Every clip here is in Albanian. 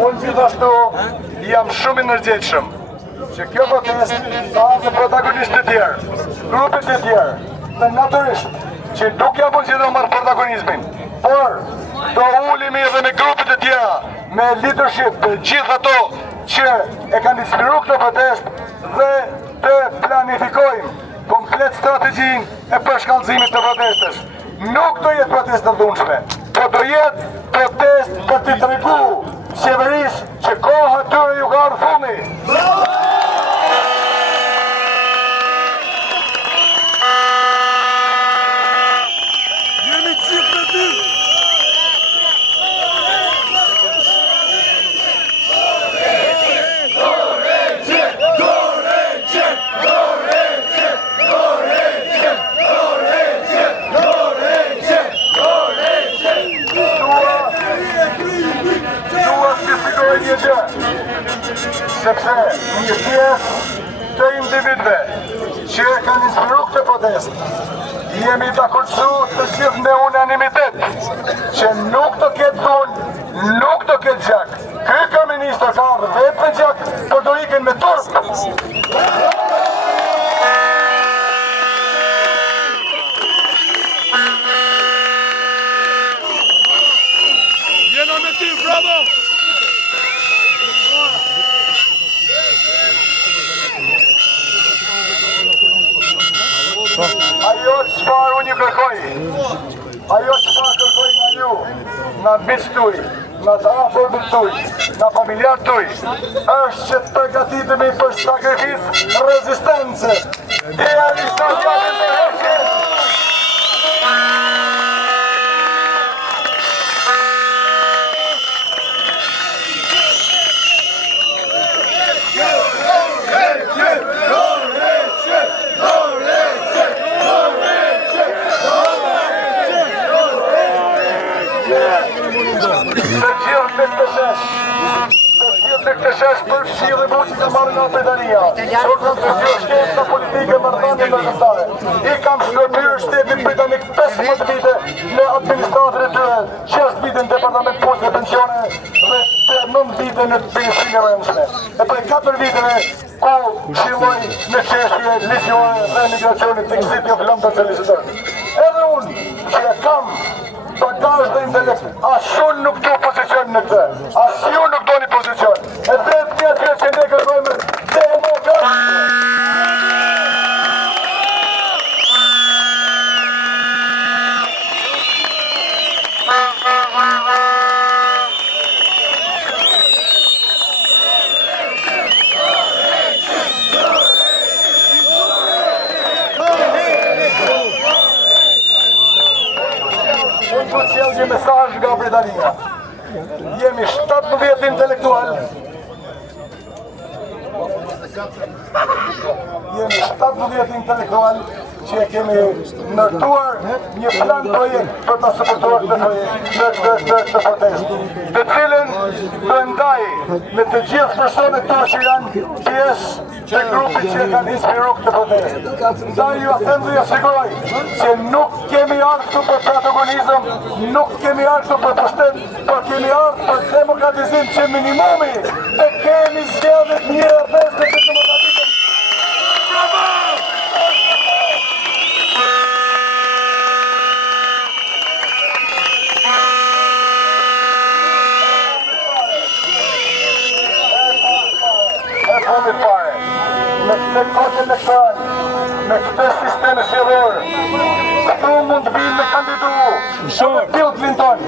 Unë gjithashtu jam shumë i ndërgjegjshëm që kjo protest ka dhe protagonistë të tjerë, grupet të tjerë, dhe natyrisht që nuk jam unë që do marrë protagonizmin, por do ulimi edhe me grupet të tjera, me leadership të gjithë ato që e kanë inspiruar këtë protest dhe të planifikojnë komplet strategjin e përshkallëzimit të protestës. Nuk do jetë protest të dhunshme, po do jetë protest për të tregu qeverisë që koha tyre ju ka ardhur fundi. Jemi gjithë me ty! Sepse një pjesë të individve që e kanë inspiruar këtë protest, jemi të dakordsuar të gjithë me unanimitet që nuk do ketë dhunë, nuk do ketë gjak. Ky kryeminist ka ardhur vetë me gjak, por do ikën me turp. Jena me ty, bravo! Ajo çfarë unë ju kërkoj, ajo çfarë kërkoj nga ju, nga miqtë tuaj, nga të afërmit tuaj, nga familjarët tuaj, është që të përgatitemi për sakrificë, rezistencë, deri sa të ndërheqë. Të këtë shesh për fshilë i muqë që marrë nga pedania. Sorë të fshilë shkemë nga politike mërëndanje në nëstare. I kam shkërpyrë shtetin britanik 15 vite në administratër e tyre, 6 vite në departament punë dhe pensione dhe 9 vite në Ministrinë e Brendshme. E për 4 viteve ku shiloj në çështje ligjore dhe migracionit të City of London solicitor. Edhe unë që e kam bagazh dhe intelekt, as unë nuk do pozicion në këtë, as ju nuk do një pozicion. E vetë një atyre që ne kërkojmë demokraci. Unë të sjellë një mesazh nga Britania. Jemi 17 intelektual. Jemi 17 intelektual që e kemi ndërtuar një plan projekt për ta suportuar këtë protest, të cilën do ndaj me të gjithë personat këtu që janë pjesë të grupit që e kanë inspiruar këtë protest. Ndaj ju them dhe ju siguroj që nuk kemi ardhur këtu për protagonizëm, nuk kemi ardhur për pushtet, por kemi ardhur për demokratizim që minimumi të kemi zgjedhje të mira pjesë të demokratikën. Bravo! Me këtë kodë elektoral, me këtë sistem zgjedhor, këtu mund të vinë me kandidu Bill Clinton,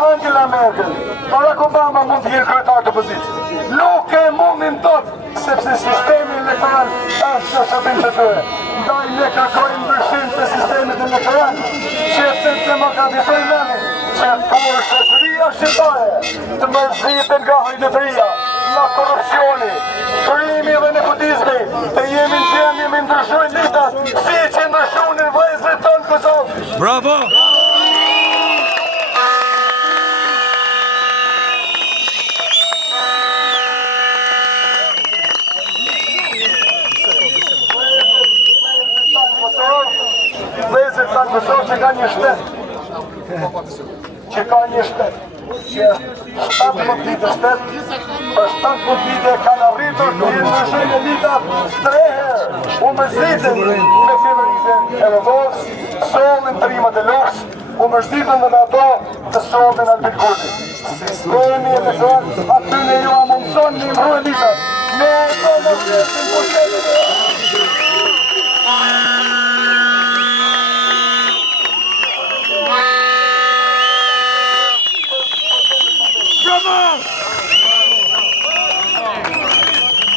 Angela Merkel, Barack Obama mund të jenë kryetar të opozicës. Nuk e mundin tot, sepse sistemi elektoral është në shërbim të tyre. Ndaj ne kërkojmë ndryshim të sistemit elektoral, që të demokratizojnë vendin, që kur shoqëria shqiptare të mërziten nga hajnëtëria, nga korrupsioni, krimi dhe nepotizmi, të jemi në gjendje me ndryshojnë litat, si që ndryshojnë vëllezërit tonë Kosovë. Bravo! Vëllezërit tonë besoj që ka një shtet, që është 17 vite shtet, për 17 vite kanë arritur të jenë në shenjë elitat 3 herë. U mërzitën me Fjeverizën e Rëdovës, sollën të Rimat e Lufës, u mërzitën dhe me ato të sollën Albin Kurti. Sistemi elektoral aty në ju amundëson një mbrojë elitat. Ne e të në fjesin pushtetit.